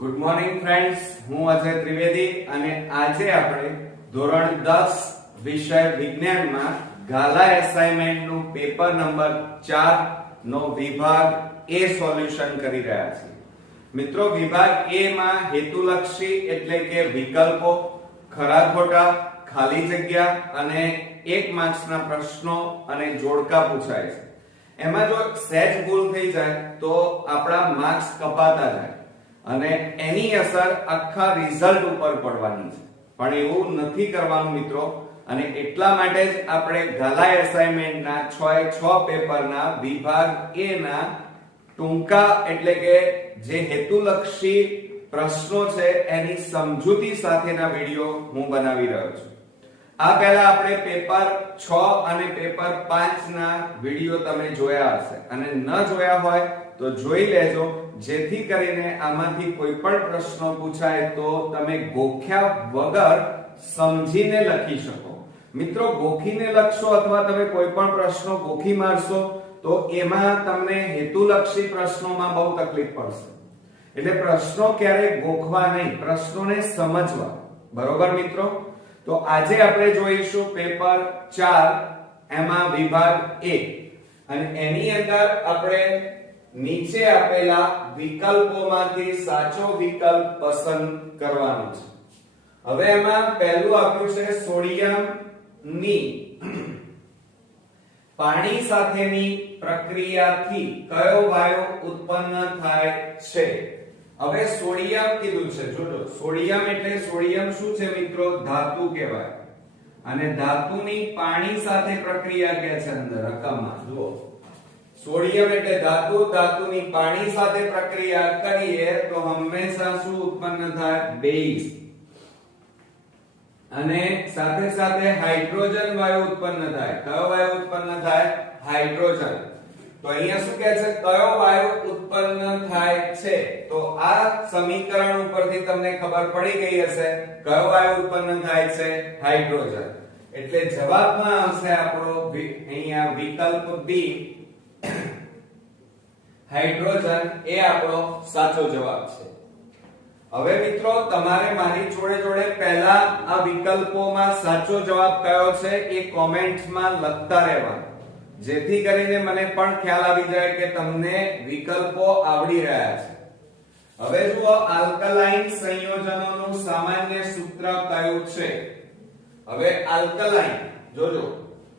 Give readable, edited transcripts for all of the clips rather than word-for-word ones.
Good morning friends, હું અજય ત્રિવેદી અને આજે આપણે ધોરણ 10 વિષય વિજ્ઞાનમાં ગાલા એસાઇનમેન્ટ નું પેપર નંબર 4 નો વિભાગ એ સોલ્યુશન કરી રહ્યા છીએ. મિત્રો, વિભાગ એ માં હેતુલક્ષી એટલે કે વિકલ્પો, ખરા ખોટા, ખાલી જગ્યા અને 1 માર્ક્સના પ્રશ્નો અને જોડકા પૂછાય છે. એમાં જો સહેજ ભૂલ થઈ જાય તો આપણા માર્ક્સ કપાતા જાય અને એની અસર આખા રિઝલ્ટ ઉપર પડવાની છે. પણ એવું નથી કરવાનું મિત્રો, અને એટલા માટે જ આપણે ગાલા એસાઇનમેન્ટના 6 પેપરના વિભાગ એ ના ટૂંકા એટલે કે જે હેતુલક્ષી પ્રશ્નો છે એની સમજૂતી સાથેના વિડિયો હું બનાવી રહ્યો છું. આ પહેલા આપણે પેપર 6 અને પેપર 5 ના વિડિયો તમે જોયા હશે, અને ન જોયા હોય તો જોઈ લેજો, જેથી કરીને આમાંથી કોઈ પણ પ્રશ્નો પૂછાય તો તમે ગોખ્યા વગર સમજીને લખી શકો. મિત્રો, ગોખીને લખશો અથવા તમે કોઈ પણ પ્રશ્નો ગોખી મારશો તો એમાં તમને હેતુલક્ષી પ્રશ્નોમાં બહુ તકલીફ પડશે. એટલે પ્રશ્નો ક્યારેય ગોખવા નહીં, પ્રશ્નોને સમજવા. બરોબર મિત્રો? તો આજે આપણે જોઈશું પેપર 4 એમાં વિભાગ એ, અને એની અંદર આપણે નીચે આપેલા વિકલ્પોમાંથી સાચો વિકલ્પ પસંદ કરવાનો છે. હવે એમાં પહેલું આપ્યું છે સોડિયમ ની પાણી સાથેની પ્રક્રિયાથી કયો વાયુ ઉત્પન્ન થાય છે. હવે સોડિયમ કીધું છે. જોજો, સોડિયમ એટલે સોડિયમ શું છે મિત્રો? ધાતુ કહેવાય. અને ધાતુની પાણી સાથે પ્રક્રિયા કે છે અંદર રકમમાં. જુઓ, સોડિયમ એટલે ધાતુ, ધાતુની પાણી સાથે પ્રક્રિયા કરીએ તો હંમેશા શું ઉત્પન્ન થાય? બેઝ. અને સાથે સાથે હાઇડ્રોજન વાયુ ઉત્પન્ન થાય. કયો વાયુ ઉત્પન્ન થાય? હાઇડ્રોજન. તો અહીંયા શું કહે છે? કયો વાયુ ઉત્પન્ન થાય છે? તો આ સમીકરણ ઉપરથી તમને ખબર પડી ગઈ હશે કયો વાયુ ઉત્પન્ન થાય છે? હાઇડ્રોજન. એટલે જવાબમાં આવશે આપણો અહીંયા વિકલ્પ બી, હાઇડ્રોજન એ આપણો સાચો જવાબ છે. હવે મિત્રો, તમારે મારી જોડે જોડે પહેલા આ વિકલ્પોમાં સાચો જવાબ કયો છે એ કોમેન્ટ્સમાં લખતા રહેવાનું, જેથી કરીને મને પણ ખ્યાલ આવી જાય કે તમને વિકલ્પો આવડી રહ્યા છે. હવે જુઓ, આલ્કલાઇન સંયોજનોનું સામાન્ય સૂત્ર કયું છે? હવે આલ્કલાઇન જોજો,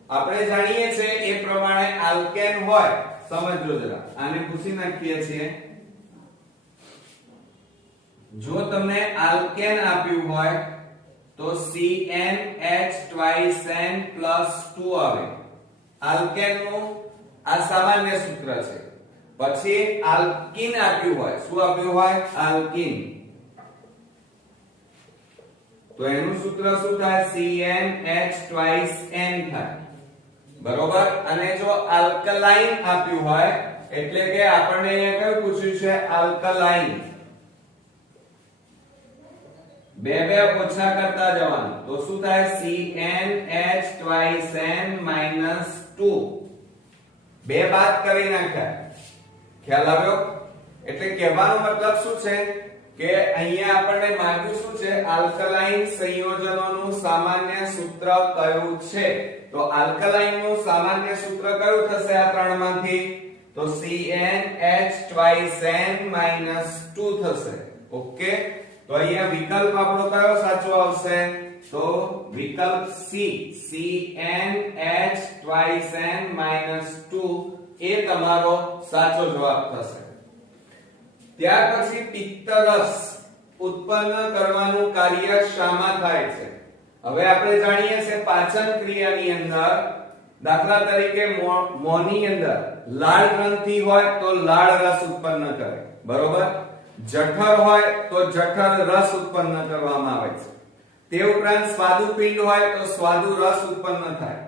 આપણે જાણીએ છીએ એ પ્રમાણે આલ્કેન હોય, સમજો જરા, આને પૂછી નાખીએ છીએ. જો તમને આલ્કેન આપ્યું હોય તો CnH2n+2 આવે. આલ્કેન નું આ સામાન્ય સૂત્ર છે. પછી આલ્કીન આપ્યું હોય, શું આપ્યું હોય? આલ્કીન. તો એનું સૂત્ર શું થાય? CnH2n થાય. બરોબર? અને જો આલ્કલાઇન આપ્યું હોય એટલે કે આપણને અહીંયા કયું પૂછ્યું છે? આલ્કલાઇન. બે ઓછા કરતા જવાનું તો શું થાય? CnH2n-2. બે બાદ કરી નાખ્યા. ખ્યાલ આવ્યો? એટલે કહેવાનો મતલબ શું છે કે અહીંયા આપણને માંગ્યું શું છે? આલ્કલાઇન સંયોજનોનું સામાન્ય સૂત્ર કયું છે? તો આલ્કલાઇન નું સામાન્ય સૂત્ર કયું થશે આ ત્રણમાંથી? તો CnH2n-2 થશે. ઓકે, તો અહીંયા વિકલ્પ આપણો કયો સાચો આવશે? તો વિકલ્પ સી, CnH2n-2 એ તમારો સાચો જવાબ થશે. ત્યાર પછી પિત્તરસ ઉત્પન્ન કરવાનું કાર્ય શામાં થાય છે? હવે આપણે જાણીએ છીએ પાચન ક્રિયાની અંદર, દાખલા તરીકે મોંની અંદર લાળ ગ્રંથિ હોય તો લાળ રસ ઉત્પન્ન કરે. બરોબર? જઠર હોય તો જઠર રસ ઉત્પન્ન કરવામાં આવે છે. તે ઉપરાંત સ્વાદુપિંડ હોય તો સ્વાદુ રસ ઉત્પન્ન થાય.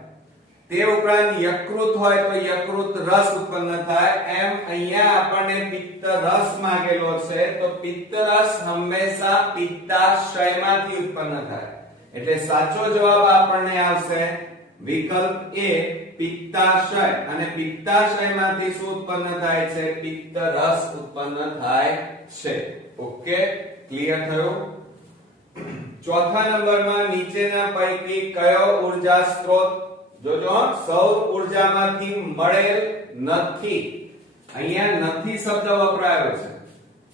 તે ઉપરાંત યકૃત હોય તો યકૃત રસ ઉત્પન્ન થાય. એમ અહીંયા આપણને પિત્ત રસ માંગેલો છે, તો પિત્ત રસ હંમેશા પિત્તાશયમાંથી ઉત્પન્ન થાય. એટલે સાચો જવાબ આપણને આવશે વિકલ્પ એ પિત્તાશય, અને પિત્તાશયમાંથી શું ઉત્પન્ન થાય છે? પિત્ત રસ ઉત્પન્ન થાય છે. ઓકે, ક્લિયર થયું? ચોથા નંબરમાં નીચેના પૈકી કયો ઉર્જા સ્ત્રોત, જોજો સૌર ઉર્જામાંથી મળેલ નથી. અહીંયા નથી શબ્દ વપરાયો છે,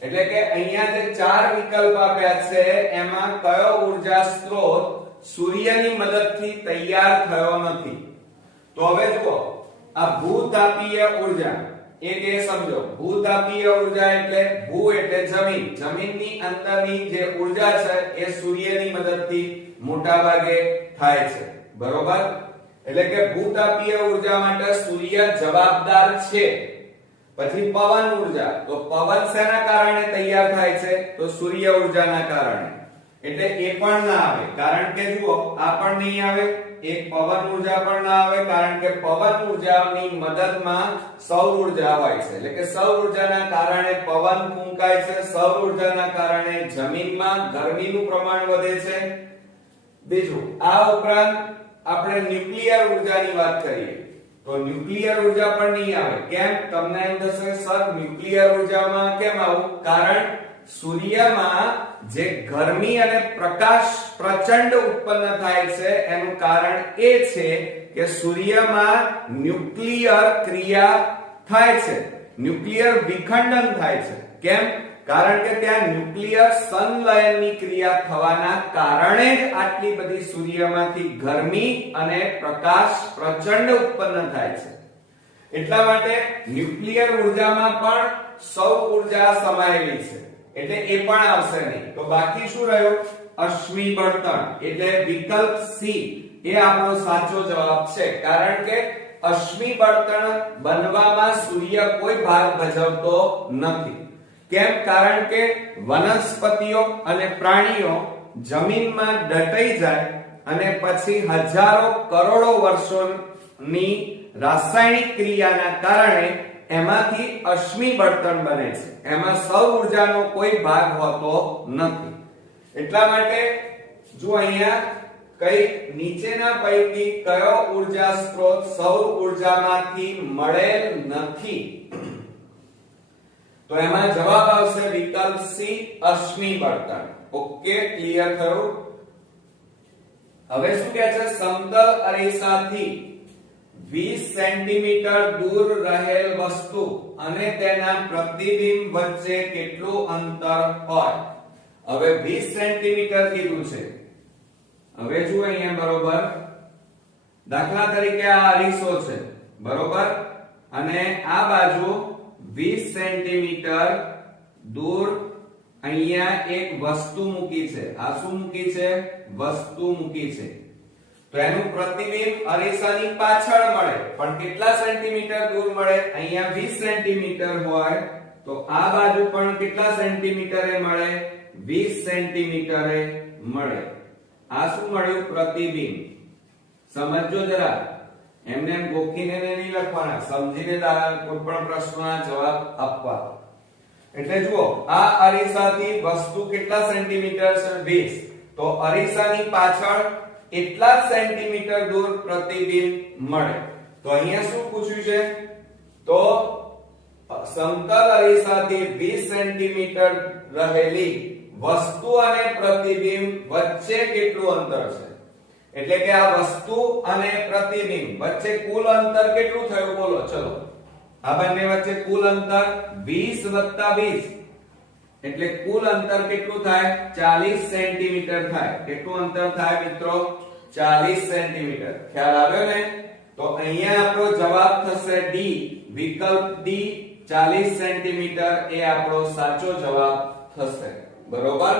એટલે કે અહીંયા જે ચાર વિકલ્પ આપ્યા છે એમાં કયો ઉર્જા સ્ત્રોત સૂર્યની મદદથી તૈયાર થયો નથી? તો હવે જુઓ, આ ભૂતાપીય ઉર્જા એક એ સમજો. ભૂતાપીય ઉર્જા એટલે ભૂ એટલે જમીન, જમીનની અંદરની જે ઉર્જા છે એ સૂર્યની મદદથી મોટા ભાગે થાય છે. બરોબર? એટલે કે ભૂતાપીય ઉર્જા માટે સૂર્ય જવાબદાર છે. પછી પવન ઉર્જા, તો પવન શેના કારણે તૈયાર થાય છે? તો સૂર્ય ઉર્જાના કારણે. એટલે એ પણ ના આવે, કારણ કે જુઓ આ પણ નહીં આવે, એક પવન ઉર્જા પણ ના આવે, કારણ કે પવન ઉર્જાની મદદમાં સૌર ઉર્જા હોય છે. એટલે કે સૌર ઉર્જાના કારણે પવન ફૂંકાય છે, સૌર ઉર્જાના કારણે જમીનમાં ગરમીનું પ્રમાણ વધે છે. બીજું, આ ઉપરાંત આપણે ન્યુક્લિયર ઉર્જાની વાત કરીએ તો ન્યુક્લિયર ઉર્જા પણ નહીં આવે. કેમ? તમને એમ થશે સર ન્યુક્લિયર ઉર્જામાં કેમ આવું? કારણ સૂર્યમાં જે ગરમી અને પ્રકાશ પ્રચંડ ઉત્પન્ન થાય છે એનું કારણ એ છે કે સૂર્યમાં ન્યુક્લિયર ક્રિયા થાય છે, ન્યુક્લિયર વિખંડન થાય છે. કેમ? કારણ કે ત્યાં ન્યુક્લિયર સંલયનની ક્રિયા થવાના કારણે જ આટલી બધી સૂર્યમાંથી ગરમી અને પ્રકાશ પ્રચંડ ઉત્પન્ન થાય છે. એટલા માટે ન્યુક્લિયર ઉર્જામાં પણ સૌર ઉર્જા સમાયેલી છે, એટલે એ પણ આવશે નહીં. તો બાકી શું રહ્યું? અશ્મિ બળતણ, એટલે વિકલ્પ સી એ આપણો સાચો જવાબ છે. કારણ કે અશ્મિ બળતણ બનવામાં સૂર્ય કોઈ ભાગ ભજવતો નથી. કેમ? કારણ કે વનસ્પતિઓ અને પ્રાણીઓ જમીનમાં દટાઈ જાય અને પછી હજારો કરોડો વર્ષોની રાસાયણિક ક્રિયાના કારણે એમાંથી અશ્મિ બળતણ બને છે. એમાં સૌર ઉર્જાનો કોઈ ભાગ હોતો નથી. એટલા માટે જો અહીંયા કઈ નીચેના પૈકી કયો ઉર્જા સ્ત્રોત સૌર ઉર્જામાંથી મળેલ નથી? તો એમાં જવાબ આવશે વિકલ્પ સી, અશ્મિ બળતણ. ઓકે, ક્લિયર થયું? હવે શું કહે છે? સમતલ અરીસાથી 20 સેન્ટીમીટર દૂર રહેલ વસ્તુ અને તેના પ્રતિબિંબ વચ્ચે કેટલું અંતર હોય? હવે 20 સેન્ટીમીટર કીધું છે. હવે જુઓ અહીંયા, બરોબર, દાખલા તરીકે આ અરીસો છે, બરોબર, અને આ બાજુ 20 સેન્ટીમીટર દૂર અહીંયા એક વસ્તુ મૂકી છે. આ શું મૂકી છે? વસ્તુ મૂકી છે. તો એનું પ્રતિબિંબ અરીસાની પાછળ મળે, પણ કેટલા સેન્ટીમીટર દૂર મળે? અહીંયા 20 સેન્ટીમીટર હોય તો આ બાજુ પણ કેટલા સેન્ટીમીટરે મળે? 20 સેન્ટીમીટરે મળે. આ શું મળ્યું? પ્રતિબિંબ. સમજો જરા, એમને એમ ગોખીને નહીં લખવાના, સમજીને કોઈ પણ પ્રશ્નના જવાબ આપવા. એટલે જુઓ, આ અરીસાથી વસ્તુ કેટલા સેન્ટીમીટર છે? 20. તો અરીસાની પાછળ એટલા સેન્ટીમીટર દૂર પ્રતિબિંબ મળે. તો અહીંયા શું પૂછ્યું છે? તો સમતલ અરીસાથી 20 સેન્ટીમીટર રહેલી વસ્તુ અને પ્રતિબિંબ વચ્ચે કેટલું અંતર છે? એટલે કે આ વસ્તુ અને પ્રતિબિંબ વચ્ચે કુલ અંતર કેટલું થયું? બોલો ચલો. આ બંને વચ્ચે કુલ અંતર 20 + 20, એટલે કુલ અંતર કેટલું થાય? 40 સેન્ટીમીટર થાય. કેટલું અંતર થાય મિત્રો? 40 સેન્ટીમીટર. ખ્યાલ આવ્યો ને? તો અહીંયા આપણો જવાબ થશે ડી, વિકલ્પ ડી, 40 સેન્ટીમીટર એ આપણો સાચો જવાબ થશે. બરોબર?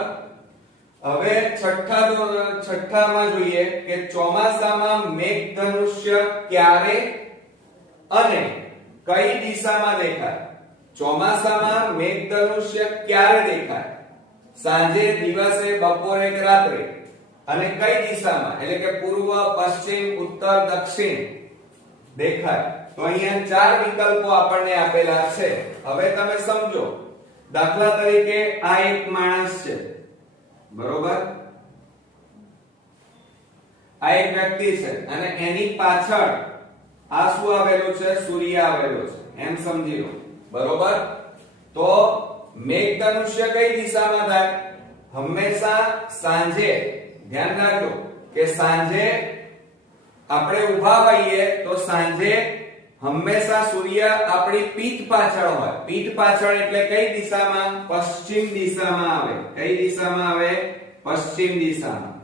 હવે છઠ્ઠામાં જોઈએ કે ચોમાસામાં મેઘધનુષ્ય ક્યારે અને કઈ દિશામાં દેખાય? ચોમાસામાં મેઘધનુષ્ય ક્યારે દેખાય? સાંજે, દિવસે, બપોરે કે રાત્રે? અને કઈ દિશામાં? એટલે કે પૂર્વ, પશ્ચિમ, ઉત્તર, દક્ષિણ દેખાય. તો અહીંયા ચાર વિકલ્પો આપણને આપેલા છે. હવે તમે સમજો, દાખલા તરીકે આ એક માણસ છે, બરોબર, આ એક વ્યક્તિ છે અને એની પાછળ આ શું આવેલું છે? સૂર્ય આવેલો છે, એમ સમજી લો. બરોબર? તો મેઘધનુષ્ય કઈ દિશામાં થાય? હંમેશા સાંજે. ધ્યાન રાખજો કે સાંજે આપણે ઊભા હોઈએ તો સાંજે હંમેશા સૂર્ય આપણી પીઠ પાછળ હોય. પીઠ પાછળ એટલે કઈ દિશામાં? પશ્ચિમ દિશામાં આવે. કઈ દિશામાં આવે? પશ્ચિમ દિશામાં.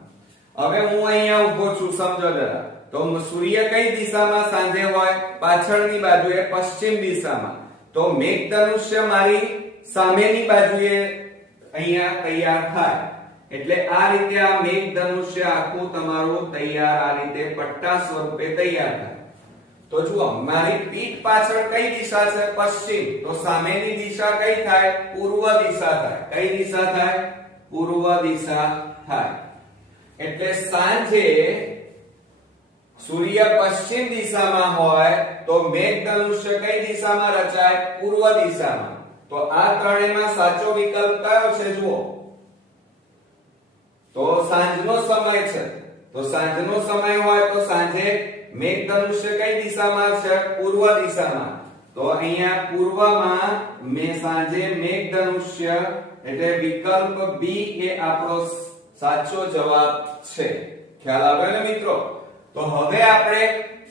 હવે હું અહીંયા ઊભો છું, સમજો જરા. તો સૂર્ય કઈ દિશામાં સાંજે હોય? પાછળની બાજુએ, પશ્ચિમ દિશામાં. તો મેઘધનુષ્ય મારી સામેની બાજુએ અહીંયા તૈયાર થાય. એટલે આ રીતે આ મેઘધનુષ્ય આખું તમારું તૈયાર, આ રીતે પટ્ટા સ્વરૂપે તૈયાર થાય. તો જુઓ, મારી પીઠ પાછળ કઈ દિશા છે? પશ્ચિમ. તો સામેની દિશા કઈ થાય? પૂર્વ દિશા થાય. કઈ દિશા થાય? પૂર્વ દિશા થાય. એટલે સાંજે સૂર્ય પશ્ચિમ દિશામાં હોય તો મેઘધનુષ્ય કઈ દિશામાં રચાય? પૂર્વ દિશામાં. તો આ ત્રણેયમાં સાચો વિકલ્પ કયો છે? જુઓ, તો સાંજનો સમય છે. તો સાંજનો સમય હોય તો સાંજે મેઘધનુષ્ય કઈ દિશામાં છે? પૂર્વ દિશામાં. તો અહીંયા પૂર્વમાં સાંજે મેઘધનુષ્ય, એટલે વિકલ્પ બી એ આપણો સાચો જવાબ છે. ખ્યાલ આવ્યો ને મિત્રો? તો હવે આપણે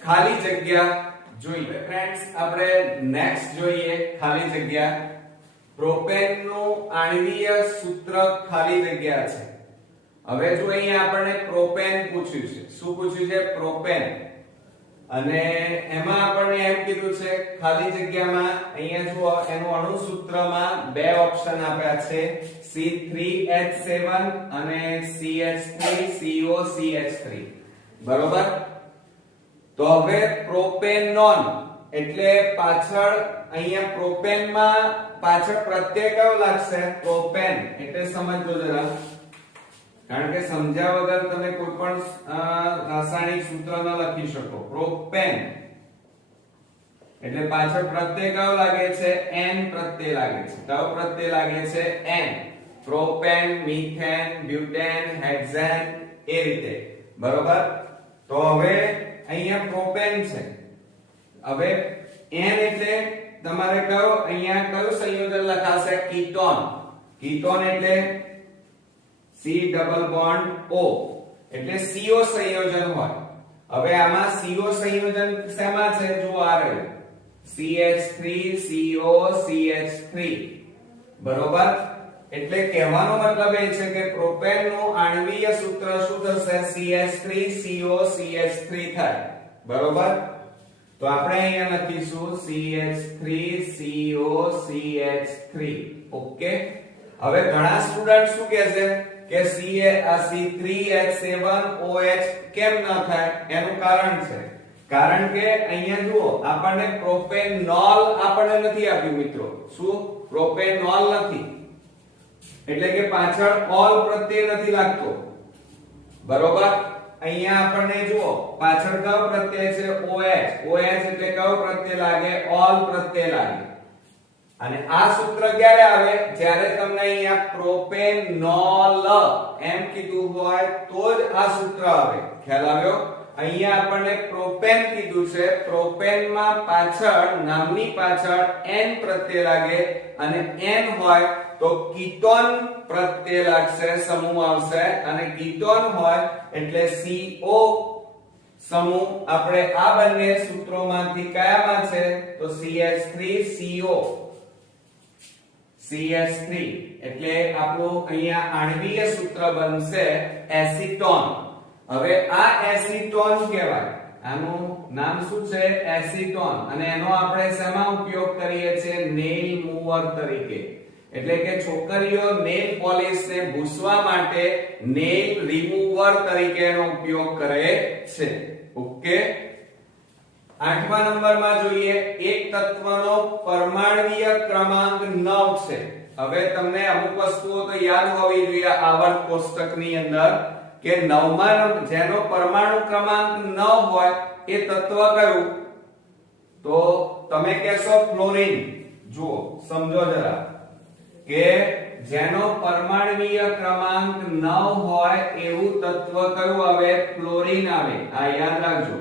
ખાલી જગ્યા જોઈએ. ફ્રેન્ડ્સ, આપણે નેક્સ્ટ જોઈએ ખાલી જગ્યા. પ્રોપેનનું આણ્વીય સૂત્ર ખાલી જગ્યા છે. હવે જો અહીંયા આપણને પ્રોપેન પૂછ્યું છે. શું પૂછ્યું છે? પ્રોપેન. અને એમાં આપણને એમ કીધું છે ખાલી જગ્યામાં, અહીંયા જુઓ, એનું અણુ સૂત્રમાં બે ઓપ્શન આપ્યા છે, C3H7 અને CH3COCH3. બરોબર? તો હવે પ્રોપેનોન એટલે પાછળ અહીંયા પ્રોપેનમાં પાછળ પ્રત્યય કયો લાગશે? પ્રોપેન. એટલે સમજો જરા, કારણ કે સમજ્યા વગર તમે કોઈ પણ રાસાયણિક સૂત્ર ન લખી શકો. પ્રોપેન એટલે પાછળ પ્રત્યય કયો લાગે છે? N પ્રત્યય લાગે છે. કયો પ્રત્યય લાગે છે? N. પ્રોપેન, મિથેન, બ્યુટેન, હેક્સેન, એ રીતે. બરોબર? તો હવે અહીંયા પ્રોપેન છે. હવે N એટલે તમારે કયો અહીંયા કયું સંયોજન લખાશે? કીટોન. કીટોન એટલે C ડબલ બોન્ડ O, એટલે CO સંયોજન હોય. હવે આમાં CO સંયોજન શેમાં છે? જો આ રહ્યું CH3COCH3. બરોબર? એટલે કહેવાનો મતલબ એ છે કે પ્રોપેનનું આણ્વીય સૂત્ર શું થશે? CH3COCH3 થાય. બરોબર? તો આપણે અહીંયા લખીશું CH3COCH3. ઓકે? હવે ઘણા સ્ટુડન્ટ શું કહેશે કે C3H7OH કેમ ન થાય? એનું કારણ છે, કારણ કે અહીંયા જુઓ, આપણને પ્રોપેનોલ આપણને નથી આપ્યું મિત્રો. શું? પ્રોપેનોલ નથી, એટલે કે પાછળ ઓલ પ્રત્યય નથી લાગતો. બરોબર? અહીંયા આપણને જુઓ પાછળ કયો પ્રત્યય છે? OH. OH એટલે કયો પ્રત્યય લાગે? ઓલ પ્રત્યય લાગે. અને આ સૂત્ર ક્યારે આવે? જ્યારે તમને અહીંયા પ્રોપેનોલ એમ કીધું હોય તો જ આ સૂત્ર આવે. ખ્યાલ આવ્યો? અહીંયા આપણને પ્રોપેન કીધું છે. પ્રોપેનમાં પાછળ, નામની પાછળ N પ્રત્યય લાગે, અને N હોય તો કીટોન પ્રત્યય લાગશે, સમૂહ આવશે. અને કીટોન હોય એટલે CO સમૂહ. આપણે આ બંને સૂત્રોમાંથી કયામાં છે? તો CH3CO. CH3 એટલે આપણું અહીંયા આણ્વીય સૂત્ર બનશે એસીટોન. હવે આ એસીટોન કહેવાય. આનું નામ શું છે? એસીટોન. અને એનો આપણે શેમાં ઉપયોગ કરીએ છીએ? નેલ મૂવર તરીકે. એટલે કે છોકરીઓ નેલ પોલિશ ને ભૂસવા માટે નેલ રિમૂવર તરીકે એનો ઉપયોગ કરે છે. ઓકે? 8મા નંબરમાં જોઈએ, એક તત્વનો પરમાણ્વીય ક્રમાંક 9 છે. હવે તમને અમુક વસ્તુઓ તો યાદ હોવી જોઈએ આવર્ત કોષ્ટકની અંદર, કે 9મા જેનો પરમાણુ ક્રમાંક 9 હોય એ તત્વ કયું? તો તમે કહેશો ફ્લોરિન. જુઓ, સમજો જરા કે જેનો પરમાણ્વીય ક્રમાંક 9 હોય એવું તત્વ કયું આવે? ક્લોરીન આવે. આ યાદ રાખજો.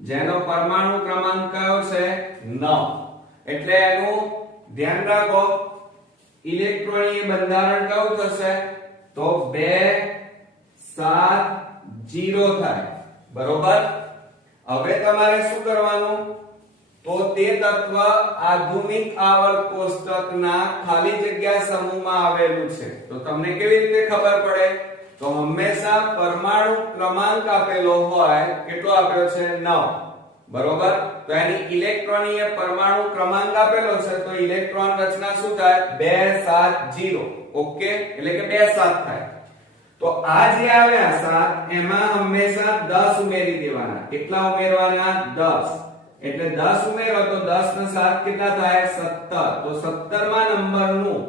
જેનો પરમાણુ ક્રમાંક કયો છે? 9. એટલે એનું ધ્યાન રાખો. ઇલેક્ટ્રોનીય બંધારણ કયું થશે? તો 2 7 0 થાય. બરોબર. હવે તમારે શું કરવાનું? તો તે તત્વ આધુનિક આવર્ત કોષ્ટકના ખાલી જગ્યા સમૂહમાં આવેલું છે. તો તમને કેવી રીતે ખબર પડે? તો હંમેશા પરમાણુ ક્રમાંક આપેલો હોય. કેટલો આપ્યો છે? 9. બરોબર. તો એની ઇલેક્ટ્રોનીય પરમાણુ ક્રમાંક આપેલો છે. તો ઇલેક્ટ્રોન રચના શું થાય? 2 7 0. ઓકે, એટલે કે 2 7 થાય. તો આ જે આવ્યા 7 એમાં હંમેશા 10 ઉમેરી દેવાના. કેટલા ઉમેરવાના? 10. એટલે 10 ઉમેરો તો 10 ને 7 કેટલા થાય? 17. તો 17મા નંબરનું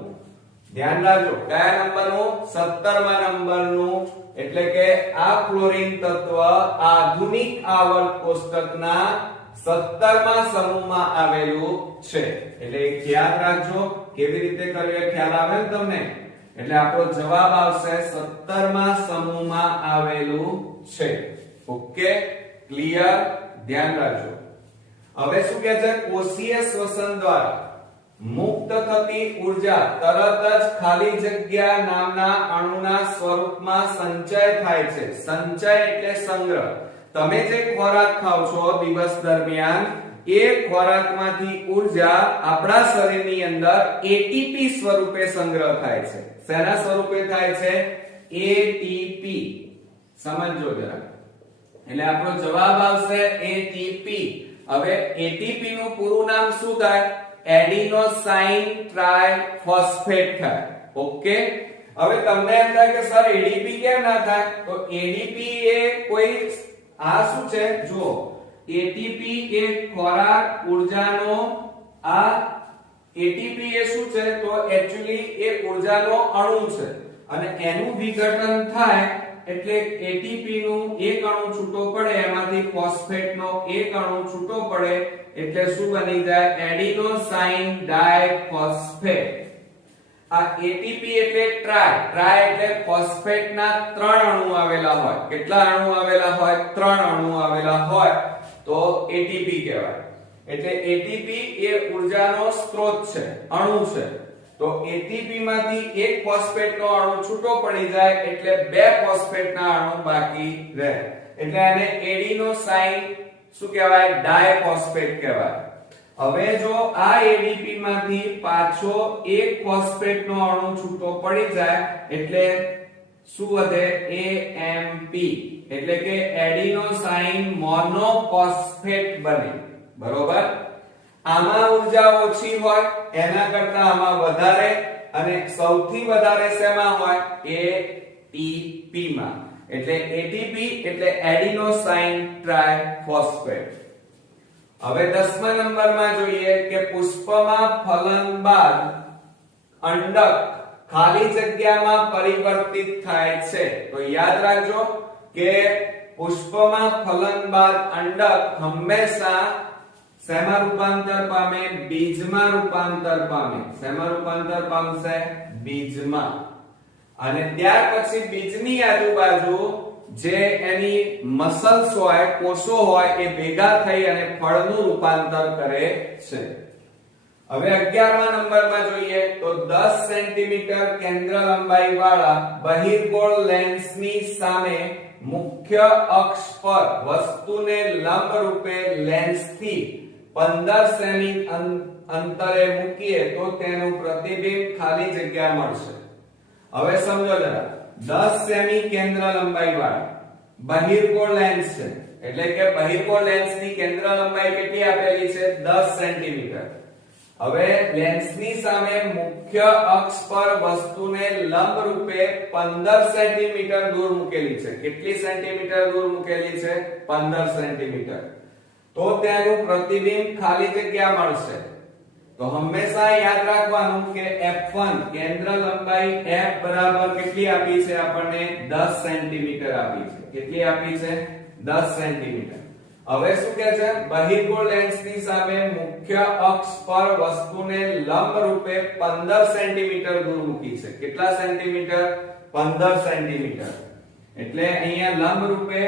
ધ્યાન રાખજો. કયા નંબરનું? 17મા નંબરનું. એટલે કે આ ક્લોરીન તત્વ આધુનિક આવર્ત કોષ્ટકના 17મા સમૂહમાં આવેલું છે. એટલે યાદ રાખજો. કેવી રીતે કર્યું એ ખ્યાલ આવે ને તમને? એટલે આપણો જવાબ આવશે 17મા સમૂહમાં આવેલું છે. Okay, clear? ધ્યાન રાખજો. હવે શું કહે છે? કોષીય શ્વસન દ્વારા મુક્ત થતી ઊર્જા તરત જ ખાલી જગ્યા નામના અણુના સ્વરૂપમાં સંચય થાય છે. સંચય એટલે સંગ્રહ. તમે જે ખોરાક ખાવ છો દિવસ દરમિયાન, એ ખોરાકમાંથી ઊર્જા આપણા શરીરની અંદર એટીપી સ્વરૂપે સંગ્રહ થાય છે. શેના સ્વરૂપે થાય છે? એટીપી. સમજો જરા. એટલે આપણો જવાબ આવશે એટીપી. હવે એટીપી નું પૂરું નામ શું થાય? એડિનોસાઇન ટ્રાઇફોસ્ફેટ થાય. ઓકે. હવે તમને એમ થાય કે સર એડીપી કેમ ના થાય? તો એડીપી એ કોઈ આ શું છે? જુઓ, એટીપી એ ખોરાક ઊર્જાનો આ એટીપી એ શું છે? તો એક્ચ્યુઅલી એ ઊર્જાનો અણુ છે અને એનું વિઘટન થાય એટલે એટીપી નું એક અણુ છૂટો પડે, એમાંથી ફોસ્ફેટનો એક અણુ છૂટો પડે એટલે શું બની જાય? એડિનોસાઇન ડાયફોસ્ફેટ. આ એટીપી એટલે ટ્રાય એટલે ફોસ્ફેટના 3 અણુ આવેલા હોય. કેટલા અણુ આવેલા હોય? 3 અણુ આવેલા હોય તો એટીપી કહેવાય. એટલે એટીપી એ ઊર્જાનો સ્ત્રોત છે, અણુ છે. તો એટીપી માંથી એક ફોસ્ફેટનો અણુ છૂટો પડી જાય એટલે 2 ફોસ્ફેટના અણુ બાકી રહે. એટલે આને એડિનોસાઇન શું કહેવાય? ડાયફોસ્ફેટ કહેવાય. હવે જો આ એડીપી માંથી પાછો એક ફોસ્ફેટનો અણુ છૂટો પડી જાય એટલે શું વધે? એએમપી. એટલે કે એડિનોસાઇન મોનોફોસ્ફેટ બને. બરોબર. આમાં ઊર્જા ઓછી હોય, એના કરતા આમાં વધારે, અને સૌથી વધારે શેમાં હોય? એટીપી માં. એટલે એટીપી એટલે એડિનોસાઇન ટ્રાઇફોસ્ફેટ. હવે 10મા નંબરમાં જોઈએ કે પુષ્પમાં ફલન બાદ અંડક ખાલી જગ્યામાં પરિવર્તિત થાય છે. તો યાદ રાખજો કે પુષ્પમાં ફલન બાદ અંડક હંમેશા શેમાં રૂપાંતર પામે? બીજમાં રૂપાંતર પામે. શેમાં રૂપાંતર પામશે? બીજમાં. અને ત્યાર પછી બીજની આજુબાજુ જે એની મસલ્સ હોય, કોષો હોય, એ ભેગા થઈ અને ફળનું રૂપાંતર કરે છે. હવે 11મા નંબરમાં જોઈએ તો 10 સેન્ટીમીટર કેન્દ્ર લંબાઈ વાળા બહિર્ગોળ લેન્સની સામે મુખ્ય અક્ષ પર વસ્તુને લંબ રૂપે લેન્સથી 15 સેમી અંતરે મૂકીએ તો તેનું પ્રતિબિંબ ખાલી જગ્યા મળશે. હવે સમજો જરા. 10 સેમી કેન્દ્ર લંબાઈ વાળા બહિર્ગોળ લેન્સ છે. એટલે કે બહિર્ગોળ લેન્સની કેન્દ્ર લંબાઈ કેટલી આપેલી છે? 10 સેન્ટીમીટર. હવે લેન્સની સામે મુખ્ય અક્ષ પર વસ્તુને લંબ રૂપે 15 સેન્ટીમીટર દૂર મૂકેલી છે. કેટલી સેન્ટીમીટર દૂર મૂકેલી છે? 15 સેન્ટીમીટર. તો તેનું પ્રતિબિંબ ખાલી જગ્યા મળશે. તો હંમેશા યાદ રાખવાનું કે f1 કેન્દ્ર લંબાઈ f બરાબર કેટલી આપી છે? આપણને 10 સેન્ટીમીટર આપી છે. કેટલી આપી છે? 10 સેન્ટીમીટર. હવે શું કહે છે, બહિર્ગોળ લેન્સની સામે મુખ્ય અક્ષ પર વસ્તુને લંબ રૂપે 15 સેન્ટીમીટર દૂર મૂકી છે. કેટલા સેન્ટીમીટર? 15 સેન્ટીમીટર. એટલે અહીંયા લંબ રૂપે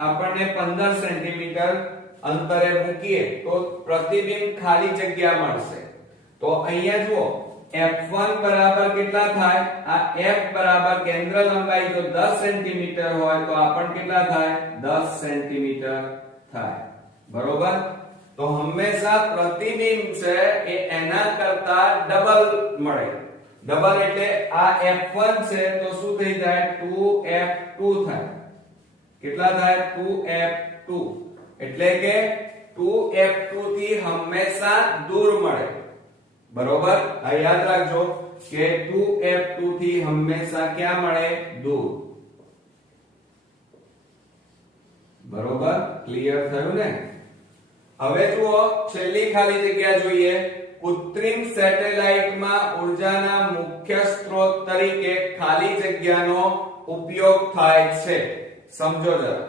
આપણને 15 સેન્ટીમીટર અંતરે મૂકીએ તો પ્રતિબિંબ ખાલી જગ્યા મળશે. તો અહીંયા જુઓ f1 બરાબર કેટલા થાય? આ f બરાબર કેન્દ્ર લંબાઈ જો 10 સેન્ટીમીટર હોય તો આ પણ કેટલા થાય? 10 સેન્ટીમીટર થાય. બરોબર? તો હંમેશા પ્રતિબિંબ છે એ એના કરતા ડબલ મળે. ડબલ એટલે આ f1 છે તો શું થઈ જાય? 2f2 થાય. કેટલા થાય? 2f2. એટલે કે 2f2 થી હંમેશા દૂર મળે. બરોબર? આ યાદ રાખજો કે 2f2 થી હંમેશા ક્યાં મળે? દૂર. બરોબર? ક્લિયર થયું ને? હવે જુઓ છેલ્લી ખાલી જગ્યા જોઈએ. કૃત્રિમ સેટેલાઇટમાં ઉર્જાના મુખ્ય સ્ત્રોત તરીકે ખાલી જગ્યાનો ઉપયોગ થાય છે. સમજો જરા.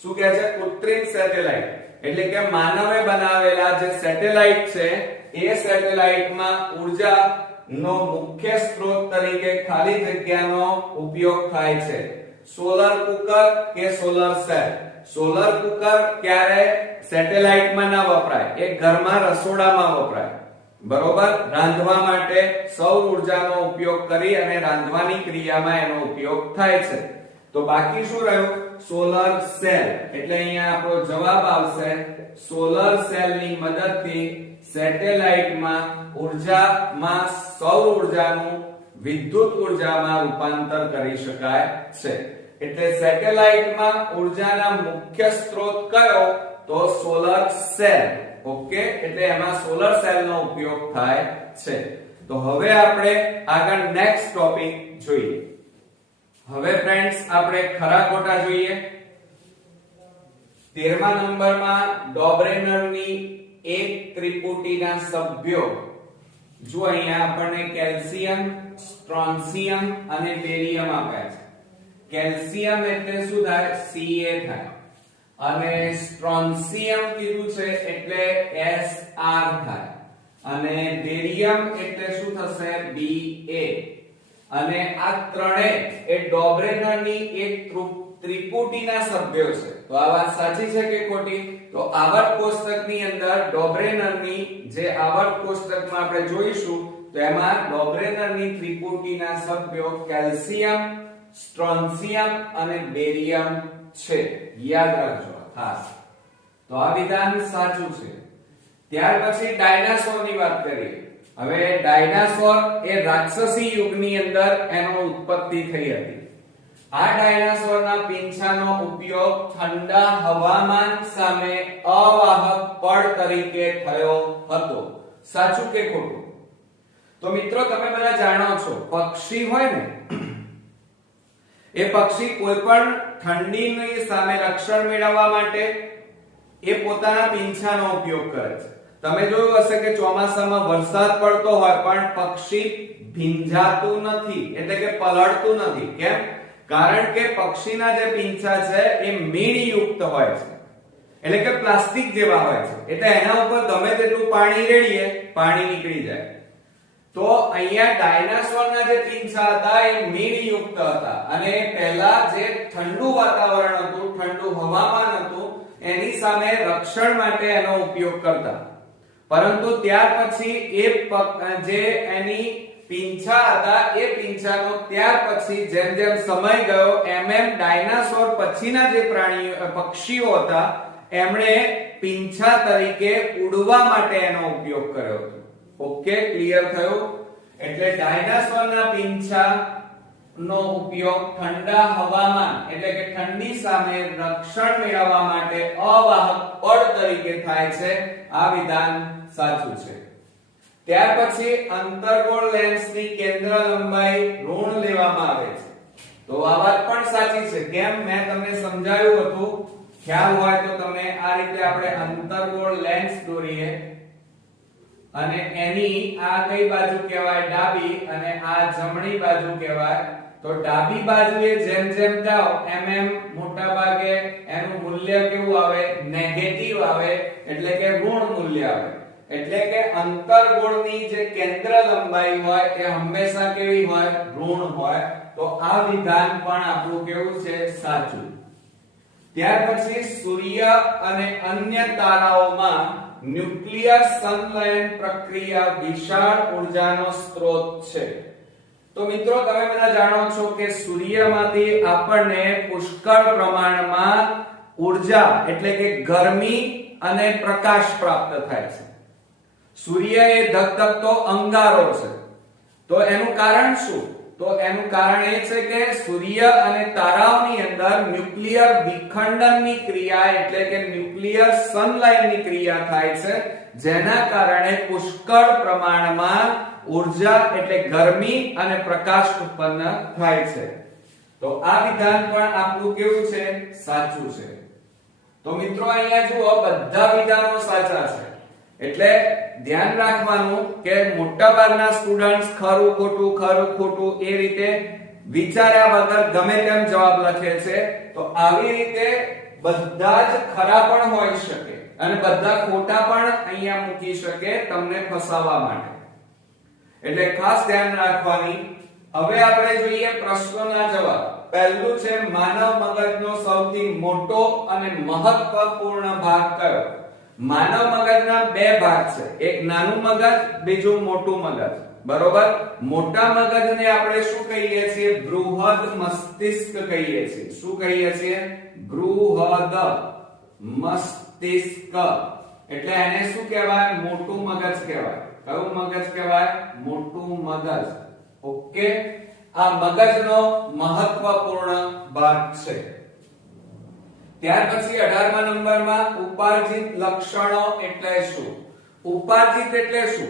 શું કહે છે? કૃત્રિમ સેટેલાઇટ એટલે કે માનવે બનાવેલા જે સેટેલાઇટ છે એ સેટેલાઇટમાં ઉર્જાનો મુખ્ય સ્ત્રોત તરીકે ખાલી જગ્યાનો ઉપયોગ થાય છે. સોલર કુકર કે સોલર સેલ. સોલર કુકર ક્યારે સેટેલાઇટમાં ના વપરાય, એ ઘરમાં રસોડામાં વપરાય. બરોબર? રાંધવા માટે સૌર ઉર્જાનો ઉપયોગ કરી અને રાંધવાની ક્રિયામાં એનો ઉપયોગ થાય છે. તો બાકી શું રહ્યું? Solar cell. એટલે અહીંયા આપણો જવાબ આવશે સોલર સેલની મદદથી સેટેલાઇટમાં ઉર્જામાં સૌર ઉર્જાનું વિદ્યુત ઉર્જામાં રૂપાંતર કરી શકાય છે. એટલે સેટેલાઇટમાં ઉર્જાના મુખ્ય સ્ત્રોત કયો? તો સોલર સેલ. ઓકે? એટલે એમાં સોલર સેલનો ઉપયોગ થાય છે. તો હવે આપણે આગળ નેક્સ્ટ ટોપિક જોઈએ. હવે ફ્રેન્ડ્સ આપણે ખરા ખોટા જોઈએ. 13મા નંબરમાં ડોબ્રેનરની એક ત્રિપુટીના સભ્યો. જો અહીંયા આપણને કેલ્શિયમ, સ્ટ્રોન્શિયમ અને બેરિયમ આપ્યા છે. કેલ્શિયમ એટલે શું થાય? Ca થાય. અને સ્ટ્રોન્શિયમ કીધું છે એટલે Sr થાય. અને બેરિયમ એટલે શું થશે? Ba. અને આ ત્રણે એ ડોબ્રેનરની એક ત્રિપુટીના સભ્યો છે. તો આ વાત સાચી છે કે ખોટી? તો આવર્ત કોષ્ટકની અંદર ડોબ્રેનરની જે આવર્ત કોષ્ટકમાં આપણે જોઈશું તો એમાં ડોબ્રેનરની ત્રિપુટીના સભ્યો કેલ્શિયમ, સ્ટ્રોન્શિયમ અને બેરિયમ છે. યાદ રાખજો ખાસ. તો આ વિધાન સાચું છે. ત્યાર પછી ડાયનાસોરની વાત કરીએ. હવે ડાયનાસોર એ રાક્ષસી યુગની અંદર એનો ઉત્પત્તિ થઈ હતી. આ ડાયનાસોરના પીંછાનો ઉપયોગ ઠંડા હવામાન સામે અવાહક પડ તરીકે થયો હતો. સાચું કે ખોટું? તો મિત્રો તમે બધા જાણો છો પક્ષી હોય ને એ પક્ષી કોઈ પણ ઠંડીની સામે રક્ષણ મેળવવા માટે એ પોતાના પીંછાનો ઉપયોગ કરે છે. તમે જોયું હશે કે ચોમાસામાં વરસાદ પડતો હોય પણ પક્ષી ભીંજાતું નથી, એટલે કે પલળતું નથી. કેમ? કારણ કે પક્ષીના જે પીંછા છે એ મીણયુક્ત હોય છે, એટલે કે પ્લાસ્ટિક જેવા હોય છે. એટલે એના ઉપર ગમે તેટલું પાણી રેડીએ પાણી નીકળી જાય. તો અહીંયા ડાયનાસોરના જે પીંછા હતા એ મીણયુક્ત હતા અને પહેલા જે ઠંડુ વાતાવરણ હતું, ઠંડુ હવામાન હતું, એની સામે રક્ષણ માટે એનો ઉપયોગ કરતા. પરંતુ ત્યાર પછી જે એની પીંછા હતા એ પીંછાનો ત્યાર પછી જેમ જેમ સમય ગયો એમ ડાયનાસોર પછીના જે પક્ષીઓ હતા એમણે પીંછા તરીકે ઉડવા માટે એનો ઉપયોગ કર્યો હતો. ઓકે? ક્લિયર થયું? એટલે ડાયનાસોરના પીંછા નો ઉપયોગ ઠંડા હવામાન એટલે કે ઠંડી સામે રક્ષણ મેળવવા માટે અવાહક પડ તરીકે થાય છે. આ વિધાન સાચું છે. ત્યાર પછી અંતર્ગોળ લેન્સની કેન્દ્ર લંબાઈ ઋણ લેવામાં આવે છે. તો આ વાત પણ સાચી છે. કેમ? મેં તમને સમજાવ્યું હતું. ખ્યાલ હોય તો તમે આ રીતે આપણે અંતર્ગોળ લેન્સ દોરીએ અને એની આ કઈ બાજુ કહેવાય? ડાબી, અને આ જમણી બાજુ કહેવાય. તો ડાબી બાજુએ જેમ જેમ જાઓ એમ એમ મોટા ભાગે એનું મૂલ્ય કેવું આવે? નેગેટિવ આવે, એટલે કે ઋણ મૂલ્ય આવે. એટલે કે અંતર્ગોળની જે કેન્દ્ર લંબાઈ હોય એ હંમેશા કેવી હોય? ઋણ હોય. તો આ વિધાન પણ આપણું કેવું છે? સાચું. ત્યાર પછી સૂર્ય અને અન્ય તારાઓમાં ન્યુક્લિયર સંલયન પ્રક્રિયા વિશાળ ઊર્જાનો સ્ત્રોત છે. તો મિત્રો તમે બધા જાણો છો કે સૂર્યમાંથી આપણને પુષ્કળ પ્રમાણમાં ઊર્જા એટલે કે ગરમી અને પ્રકાશ પ્રાપ્ત થાય છે. સૂર્ય એ ધગધગતો અંગારો છે. તો એનું કારણ શું? તો એનું કારણ એ છે કે સૂર્ય અને તારાઓની અંદર ન્યુક્લિયર વિખંડનની ક્રિયા એટલે કે ન્યુક્લિયર સંલયનની ક્રિયા થાય છે, જેના કારણે પુષ્કળ પ્રમાણમાં ઊર્જા એટલે ગરમી અને પ્રકાશ ઉત્પન્ન થાય છે. તો આ વિધાન પણ આપણું કેવું છે? સાચું છે. તો મિત્રો અહીંયા જુઓ બધા વિધાનો સાચા છે. એટલે ધ્યાન રાખવાનું કે મોટાભાગના સ્ટુડન્ટ્સ ખરું ખોટું એ રીતે વિચાર્યા વગર ગમે તેમ જવાબ લખે છે. તો આવી રીતે બધા જ ખરા પણ હોઈ શકે અને બધા ખોટા પણ અહીંયા મૂકી શકે તમને ફસાવવા માટે. એટલે ખાસ ધ્યાન રાખવાની. હવે આપણે જોઈએ પ્રશ્નોના જવાબ. પહેલું છે માનવ મગજનો સૌથી મોટો અને મહત્વપૂર્ણ ભાગ કયો? માનવ મગજના બે ભાગ છે, એક નાનું મગજ, બીજું મોટું મગજ. બરોબર? મોટા મગજને આપણે શું કહીએ છીએ? બૃહદ મસ્તિષ્ક કહીએ છીએ. શું કહીએ છીએ? બૃહદ મસ્તિષ્ક. એટલે એને શું કહેવાય? મોટું મગજ કહેવાય. કયું મગજ કહેવાય? મોટું મગજ. ઓકે, આ મગજનો મહત્વપૂર્ણ ભાગ છે. ત્યાર પછી 18મા નંબરમાં ઉપાર્જિત લક્ષણો એટલે શું? ઉપાર્જિત એટલે શું?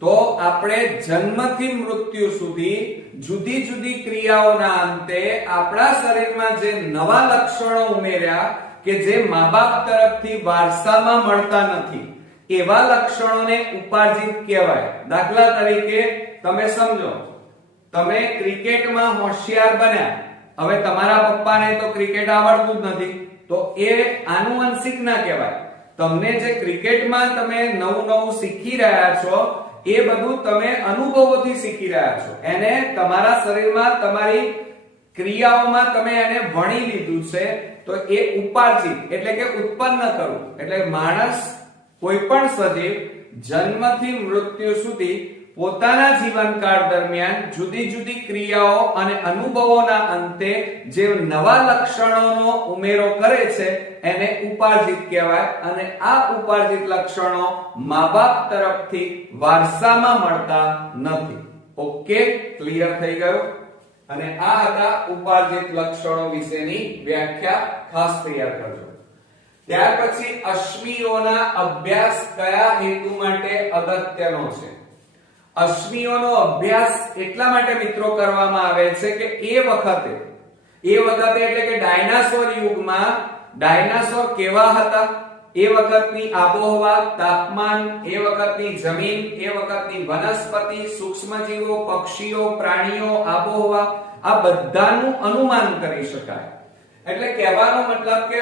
તો આપણે જન્મથી મૃત્યુ સુધી જુદી જુદી ક્રિયાઓના અંતે આપણા શરીરમાં જે નવા લક્ષણો ઉમેર્યા કે જે મા-બાપ તરફથી વારસામાં મળતા નથી, એવા લક્ષણોને ઉપાર્જિત કહેવાય. દાખલા તરીકે તમે સમજો, તમે ક્રિકેટમાં હોશિયાર બન્યા. હવે તમારા પપ્પાને તો ક્રિકેટ આવડતું જ નથી, તો એ આનુવંશિક ના કહેવાય. તમને જે ક્રિકેટમાં તમે નવું શીખી રહ્યા છો એ બધું તમે અનુભવોથી શીખી રહ્યા છો. એને તમારા શરીરમાં તમારી ક્રિયાઓમાં તમે એને વણી લીધું છે. તો એ ઉપાર્જિત એટલે કે ઉત્પન્ન કરવું. એટલે માણસ કોઈ પણ સજીવ જન્મથી મૃત્યુ સુધી પોતાના જીવનકાળ દરમિયાન જુદી જુદી ક્રિયાઓ અને અનુભવોના અંતે જે નવા લક્ષણોનો ઉમેરો કરે છે એને ઉપાર્જિત કહેવાય. અને આ ઉપાર્જિત લક્ષણો મા-બાપ તરફથી વારસામાં મળતા નથી. ઓકે, ક્લિયર થઈ ગયું? અને આ હતા ઉપાર્જિત લક્ષણો વિશેની વ્યાખ્યા. ખાસ તૈયાર કરજો. ત્યાર પછી અશ્મિઓના અભ્યાસ કયા હેતુ માટે અગત્યનો છે? અશ્મિઓનો અભ્યાસ એટલા માટે મિત્રો કરવામાં આવે છે કે એ વખતે એટલે કે ડાયનાસોર યુગમાં ડાયનાસોર કેવા હતા, એ વખતની આબોહવા, તાપમાન, એ વખતની જમીન, એ વખતની વનસ્પતિ, સૂક્ષ્મજીવો, પક્ષીઓ, પ્રાણીઓ, આબોહવા, આ બધાનું અનુમાન કરી શકાય. એટલે કહેવાનો મતલબ કે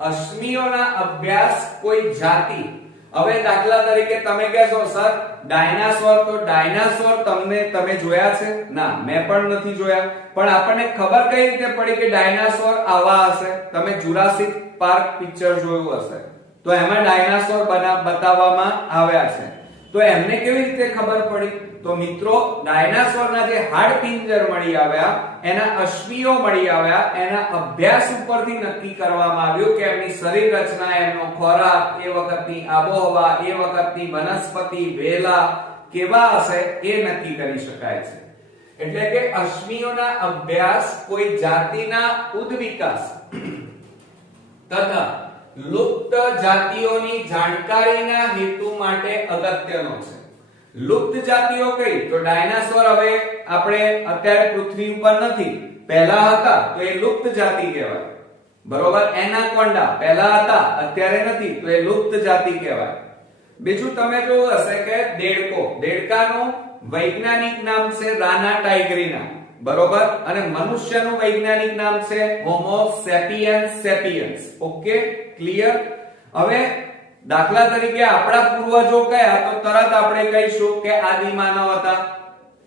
અશ્મિઓના અભ્યાસ કોઈ જાતિ. હવે દાખલા તરીકે તમે કહેશો સર ડાયનાસોર, તો ડાયનાસોર તમે જોયા છે? ના, મેં પણ નથી જોયા. પણ આપણને ખબર કઈ રીતે પડી કે ડાયનાસોર આવા હશે? તમે જુરાસિક પાર્ક પિક્ચર જોયું હશે, તો એમાં ડાયનાસોર બતાવવામાં આવ્યા છે. તો એમને કેવી રીતે ખબર પડી? તો મિત્રો ડાયનાસોરના જે હાડપિંજર મળી આવ્યા, એના અશ્મિઓ મળી આવ્યા, એના અભ્યાસ ઉપરથી નક્કી કરવામાં આવ્યું કે એમની શરીર રચના, એમનો ખોરાક, એ વખતની આબોહવા, એ વખતની વનસ્પતિ, વેલા કેવા હશે એ નક્કી કરી શકાય છે. એટલે કે અશ્મિઓના અભ્યાસ કોઈ જાતિના ઉદ્વિકાસ તથા લુપ્ત જાતિઓની જાણકારીના હેતુ માટે અગત્યનો છે. લુપ્ત જાતિઓ કઈ? તો ડાયનાસોર હવે આપણે અત્યારે પૃથ્વી ઉપર નથી, પહેલા હતા, તો એ લુપ્ત જાતિ કહેવાય. બરોબર? એનાકોન્ડા પહેલા હતા, અત્યારે નથી, તો એ લુપ્ત જાતિ કહેવાય. બીજું તમે જોયું હશે કે દેડકો. દેડકાનું વૈજ્ઞાનિક નામ છે રાના ટાઇગ્રીના. બરોબર, અને મનુષ્યનું વૈજ્ઞાનિક નામ છે homo sapiens sapiens. Okay, clear? હવે દાખલા તરીકે આપણા પૂર્વજો કયા, તો તરત આપણે કહીશું કે આદિમાનવ હતા,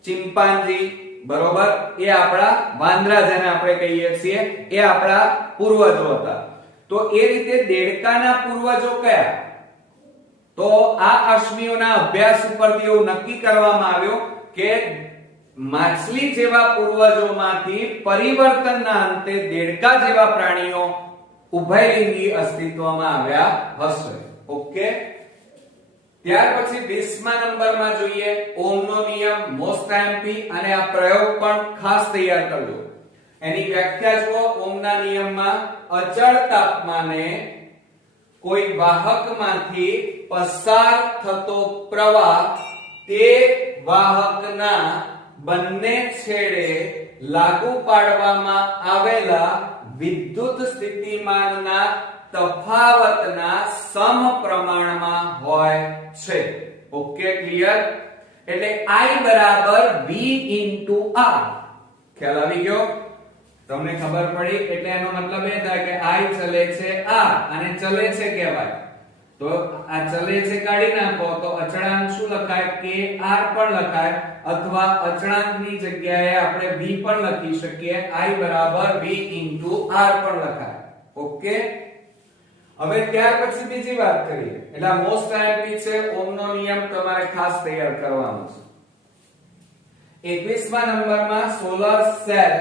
ચિમ્પાન્જી, બરોબર, એ આપણા વાંદરા જેને આપણે કહીએ છીએ એ આપણા પૂર્વજો હતા. તો એ રીતે દેડકાના પૂર્વજો કયા, તો આ અશ્મિઓના અભ્યાસ ઉપરથી એવું નક્કી કરવામાં આવ્યું કે માછલી જેવા પૂર્વજોમાંથી પરિવર્તનના અંતે દેડકા જેવા પ્રાણીઓ ઉભયલિંગી અસ્તિત્વમાં આવ્યા હશે. ઓકે, ત્યાર પછી 20મા નંબરમાં જોઈએ ઓહમનો નિયમ, મોસ્ટ આઈએમપી, અને આ પ્રયોગ પણ ખાસ તૈયાર કરજો. એની વ્યાખ્યા જુઓ. ઓહમના નિયમમાં અચળ તાપમાને કોઈ વાહકમાંથી પસાર થતો પ્રવાહ તે વાહકના બંને છેડે લાગુ પાડવામાં આવેલા વિદ્યુત સ્થિતિમાનના તફાવતના સમપ્રમાણમાં હોય છે. Okay, clear? એટલે I બરાબર V * R. ખ્યાલ આવી ગયો? તમને ખબર પડી? એટલે એનો મતલબ એ થાય કે I ચલે છે R અને ચલે છે કહેવાય. તો આ ચલે છે કાઢી નાખો તો અચળાંક શું લખાય? KR પણ લખાય, અથવા અચળાંકની જગ્યાએ આપણે V પણ લખી શકીએ. I બરાબર V * R પણ લખાય. ઓકે, હવે ત્યાર પછી બીજી વાત કરીએ. એટલે મોસ્ટ આઈએમપી છે, ઓહમનો નિયમ તમારે ખાસ તૈયાર કરવાનો છે. 21મા નંબરમાં સોલર સેલ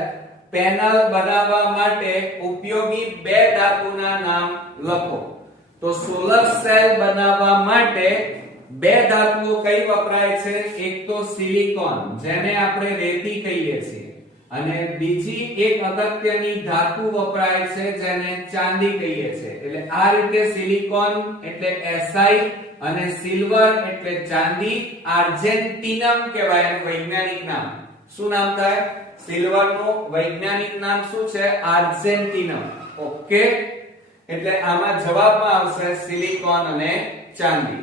પેનલ બનાવવા માટે ઉપયોગી બે ધાતુના નામ લખો. તો સોલર સેલ બનાવવા માટે બે ધાતુઓ કઈ વપરાય છે? એક તો સિલિકોન, જેને આપણે રેતી કહીએ છીએ, અને બીજી એક અગત્યની ધાતુ વપરાય છે જેને ચાંદી કહીએ છીએ. એટલે આ રીતે સિલિકોન એટલે Si અને સિલ્વર એટલે ચાંદી. આર્જેન્ટિનમ કહેવાય એનું વૈજ્ઞાનિક નામ. શું નામ થાય? સિલ્વરનું વૈજ્ઞાનિક નામ શું છે? આર્જેન્ટિનમ. ઓકે, એટલે આમાં જવાબમાં આવશે સિલિકોન અને ચાંદી.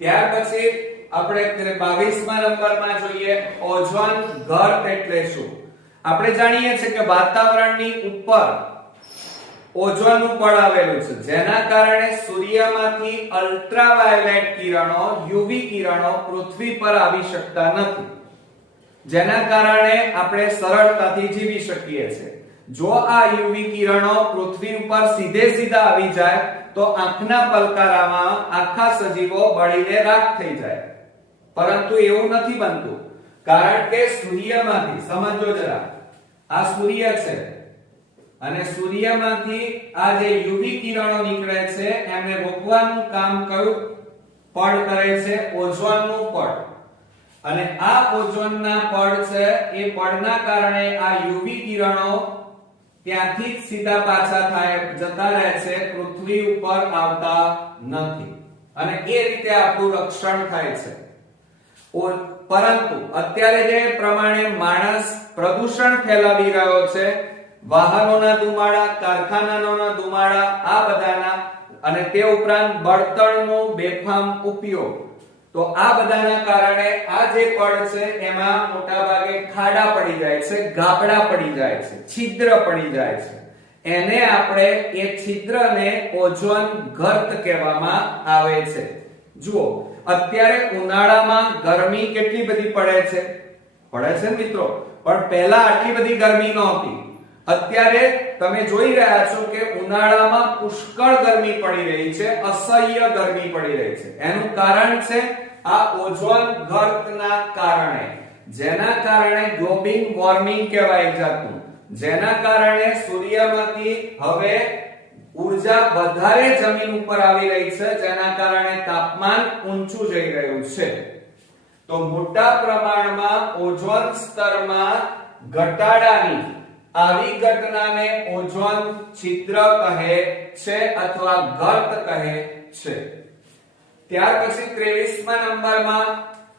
ત્યાર પછી આપણે 22મા નંબરમાં જોઈએ ઓઝોન ગર્ત એટલે શું. આપણે જાણીએ છીએ કે વાતાવરણની ઉપર ઓઝોનનું પડ આવેલું છે, જેના કારણે સૂર્યમાંથી અલ્ટ્રાવાયોલેટ કિરણો, યુવી કિરણો પૃથ્વી પર આવી શકતા નથી, જેના કારણે આપણે સરળતાથી જીવી શકીએ છીએ. જો આ યુવી કિરણો પૃથ્વી ઉપર સીધે સીધા આવી જાય તો આંખના પલકારામાં આખા સજીવો બળીને રાખ થઈ જાય. પરંતુ એવું નથી બનતું, કારણ કે સૂર્યમાંથી, સમજો જરા, આ સૂર્ય છે અને સૂર્યમાંથી આ જે યુવી કિરણો નીકળે છે એમને રોકવાનું કામ કયું પડ કરે છે? ઓઝોનનું પડ. અને આ ઓઝોનના પડ છે, એ પડના કારણે આ યુવી કિરણો ત્યાંથી જ સીધા પાછા જતા રહે છે, પૃથ્વી ઉપર આવતા નથી, અને એ રીતે આપણું રક્ષણ થાય છે. પરંતુ અત્યારે જે પ્રમાણે માણસ પ્રદૂષણ ફેલાવી રહ્યો છે, વાહનોના ધુમાડા, કારખાનાઓના ધુમાડા, આ બધાના, અને તે ઉપરાંત બળતણનો બેફામ ઉપયોગ, તો આ બધાના કારણે આ જે પડ છે એમાં મોટા ભાગે ખાડા પડી જાય છે, ગાબડા પડી જાય છે, છિદ્ર પડી જાય છે. એને આપણે એ છિદ્રને ઓઝોન ગર્ત કહેવામાં આવે છે. જુઓ, અત્યારે ઉનાળામાં ગરમી કેટલી બધી પડે છે ને મિત્રો, પણ પહેલા આટલી બધી ગરમી નહોતી. અત્યારે તમે જોઈ રહ્યા છો કે ઉનાળામાં પુષ્કળ ગરમી પડી રહી છે, અસહ્ય ગરમી પડી રહી છે. એનું કારણ છે આ ઓઝોન ગર્તના કારણે, જેના કારણે ગ્લોબલ વોર્મિંગ કહેવાય જાતું, જેના કારણે સૂર્યમાંથી હવે ઉર્જા વધારે જમીન ઉપર આવી રહી છે, જેના કારણે તાપમાન ઊંચું જઈ રહ્યું છે. તો મોટા પ્રમાણમાં ઓઝોન સ્તરમાં ઘટાડાની આવી ઘટનાને ઓઝોન છિદ્ર કહે છે અથવા ગર્ત કહે છે. ત્યાર પછી 23મા નંબરમાં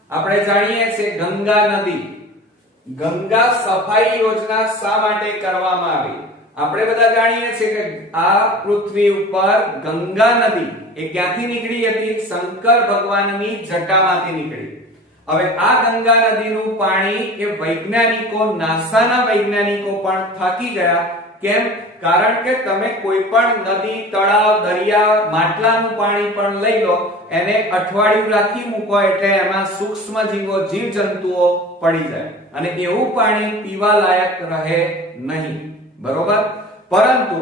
આપણે જાણીએ છીએ ગંગા નદી. ગંગા સફાઈ યોજના શા માટે કરવામાં આવી? આપણે બધા જાણીએ છીએ કે આ પૃથ્વી ઉપર ગંગા નદી એ ક્યાંથી નીકળી હતી? શંકર ભગવાનની જટામાંથી નીકળી. હવે આ ગંગા નદીનું પાણી એ વૈજ્ઞાનિકો, નાસાના વૈજ્ઞાનિકો પણ થાકી ગયા. કેમ? કારણ કે તમે કોઈ પણ નદી, તળાવ, દરિયા, માટલાનું પાણી પણ લઈ લો, એને અઠવાડિયું રાખી મૂકો એટલે એમાં સૂક્ષ્મ જીવો, જીવજંતુઓ પડી જાય અને એવું પાણી પીવા લાયક રહે નહીં. બરોબર? પરંતુ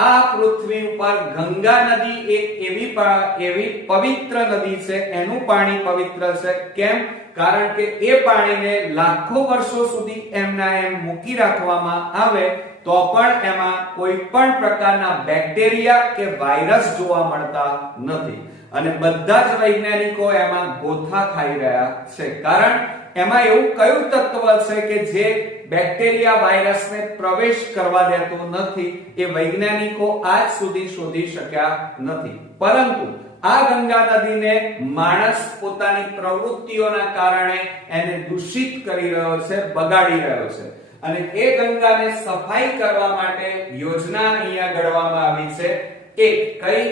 આ પૃથ્વી ઉપર ગંગા નદી એક એવી પવિત્ર નદી છે. એનું પાણી પવિત્ર છે. કેમ? કારણ કે એ પાણીને લાખો વર્ષો સુધી એમના એમ મૂકી રાખવામાં આવે તો પણ એમાં કોઈ પણ પ્રકારના બેક્ટેરિયા કે વાયરસ જોવા મળતા નથી અને બધા જ વૈજ્ઞાનિકો એમાં ગોથા ખાઈ રહ્યા છે. કારણ એમાં એવું કયું તત્વ છે કે જે બેક્ટેરિયા, વાયરસને પ્રવેશ કરવા દેતું નથી? એ વૈજ્ઞાનિકો આજ સુધી શોધી શક્યા નથી. પરંતુ આ ગંગા નદીને માણસ પોતાની પ્રવૃત્તિઓના કારણે એને દૂષિત કરી રહ્યો છે, બગાડી રહ્યો છે અને એ ગંગાને સફાઈ કરવા માટે યોજના અહીંયા ઘડવામાં આવી છે કે કઈ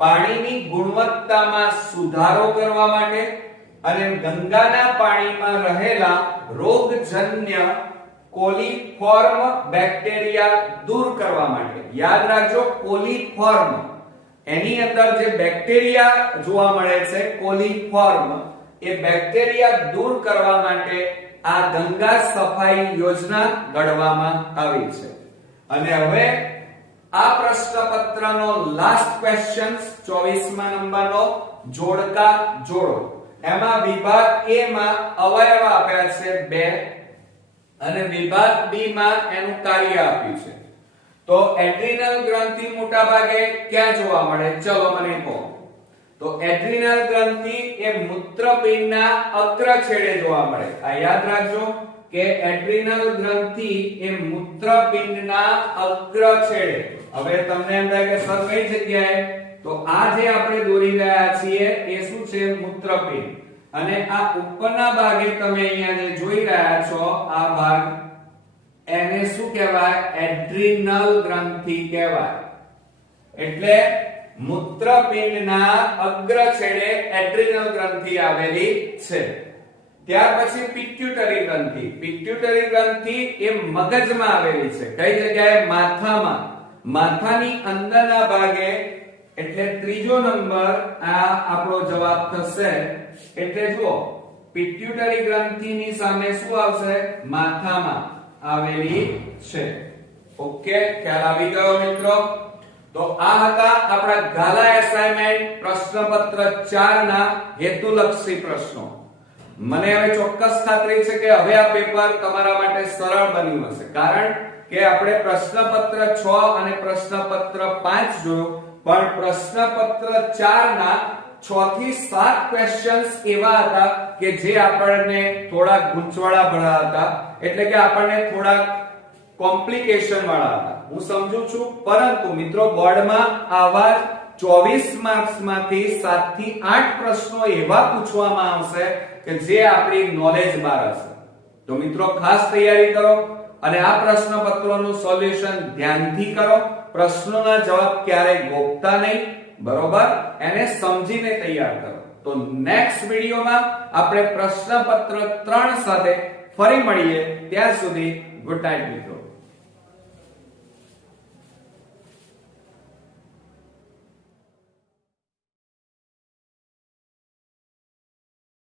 પાણીની ગુણવત્તામાં સુધારો કરવા માટે અને ગંગાના પાણીમાં રહેલા રોગજન્ય કોલિફોર્મ બેક્ટેરિયા દૂર કરવા માટે. યાદ રાખજો, કોલિફોર્મ, એની અંદર જે બેક્ટેરિયા જોવા મળે છે કોલિફોર્મ, એ બેક્ટેરિયા દૂર કરવા માટે આ ગંગા સફાઈ યોજના ઘડવામાં આવી છે. અને હવે આ પ્રશ્નપત્રનો લાસ્ટ ક્વેશ્ચન 24મા નંબરનો જોડકા જોડો. એમાં વિભાગ A માં અવયવ આપ્યા છે 2 અને વિભાગ B માં એનું કાર્ય આપ્યું છે. તો એડ્રિનલ ગ્રંથિ મોટા ભાગે ક્યાં જોવા મળે? ચલો મને કહો. તો એડ્રિનલ ગ્રંથિ એ મૂત્રપિંડના અગ્ર છેડે જોવા મળે. આ યાદ રાખજો કે એડ્રિનલ ગ્રંથિ એ મૂત્રપિંડના અગ્ર છેડે. હવે તમને એમ થાય કે સર કઈ જગ્યાએ? તો આ જે આપણે દોરી રહ્યા છીએ એ શું છે? મૂત્રપિંડ. અને આ ઉપરના ભાગે તમે અહીંયા જે જોઈ રહ્યા છો આ ભાગ, એને શું કહેવાય? એડ્રિનલ ગ્રંથિ કહેવાય. એટલે મૂત્રપિંડના અગ્ર છેડે એડ્રિનલ ગ્રંથિ આવેલી છે. ત્યાર પછી પિટ્યુટરી ગ્રંથિ. પિટ્યુટરી ગ્રંથિ એ મગજમાં આવેલી છે. કઈ જગ્યાએ? માથામાં. માથાની અંદરના ભાગે. એટલે ત્રીજો નંબર આ આપણો જવાબ થશે. એટલે જુઓ, પિટ્યુટરી ગ્રંથિની સામે શું આવશે? માથામાં આવેલી છે. ઓકે, ખ્યાલ આવી ગયો મિત્રો? તો આ હતા આપણા ગાલા એસાઇનમેન્ટ પ્રશ્નપત્ર 4 ના હેતુલક્ષી પ્રશ્નો. મને હવે ચોક્કસ ખાતરી છે કે હવે આ પેપર તમારા માટે સરળ બન્યું હશે. કારણ કે આપણે પ્રશ્નપત્ર 6 અને પ્રશ્નપત્ર 5 જોયું, પણ પ્રશ્નપત્ર 4 ના 6 થી 7 ક્વેશ્ચન્સ એવા હતા કે જે આપણને થોડા ગૂંચવાડા ભરા હતા. એટલે કે આપણને થોડા કોમ્પ્લિકેશન વાળા હતા. હું સમજુ છું, પરંતુ મિત્રો બોર્ડમાં આવા 24 માર્ક્સ માંથી 7 થી 8 પ્રશ્નો એવા પૂછવામાં આવશે કે જે આપણી નોલેજ બહાર હશે. તો મિત્રો ખાસ તૈયારી કરો અને આ પ્રશ્નપત્રોનું સોલ્યુશન ધ્યાનથી કરો. પ્રશ્નોના જવાબ ક્યારેય ગોખતા નહીં. બરોબર? એને સમજીને તૈયાર કરો. તો નેક્સ્ટ વિડિયોમાં આપણે પ્રશ્નપત્ર 3 સાથે ફરી મળીએ. ત્યાં સુધી ગુડ નાઈટ મિત્રો.